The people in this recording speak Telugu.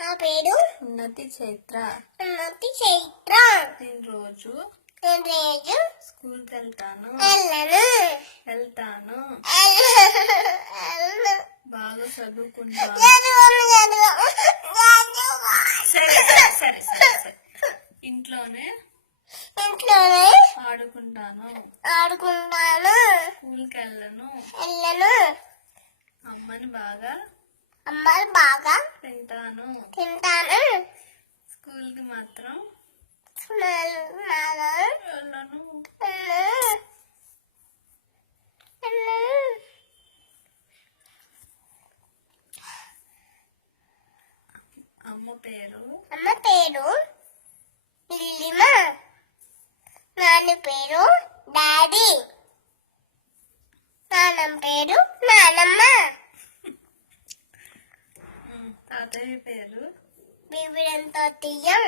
నా పేరు ఉన్నతి చైత్ర. నేను రోజు స్కూల్కి వెళ్తాను. బాగా చదువుకుంటాను. సరే సరే సరే సరే. ఇంట్లోనే ఆడుకుంటాను. స్కూల్కి వెళ్ళను. అమ్మని బాగా తింటాను. స్కూల్కి మాత్రం వెళ్ళను. అమ్మ పేరు లిల్లిమ. నాన్న పేరు డాడీ. నాన్నమ్మ పేరు నానమ్మ. తాతయ్య పేరు బీబీడంతో తీయం.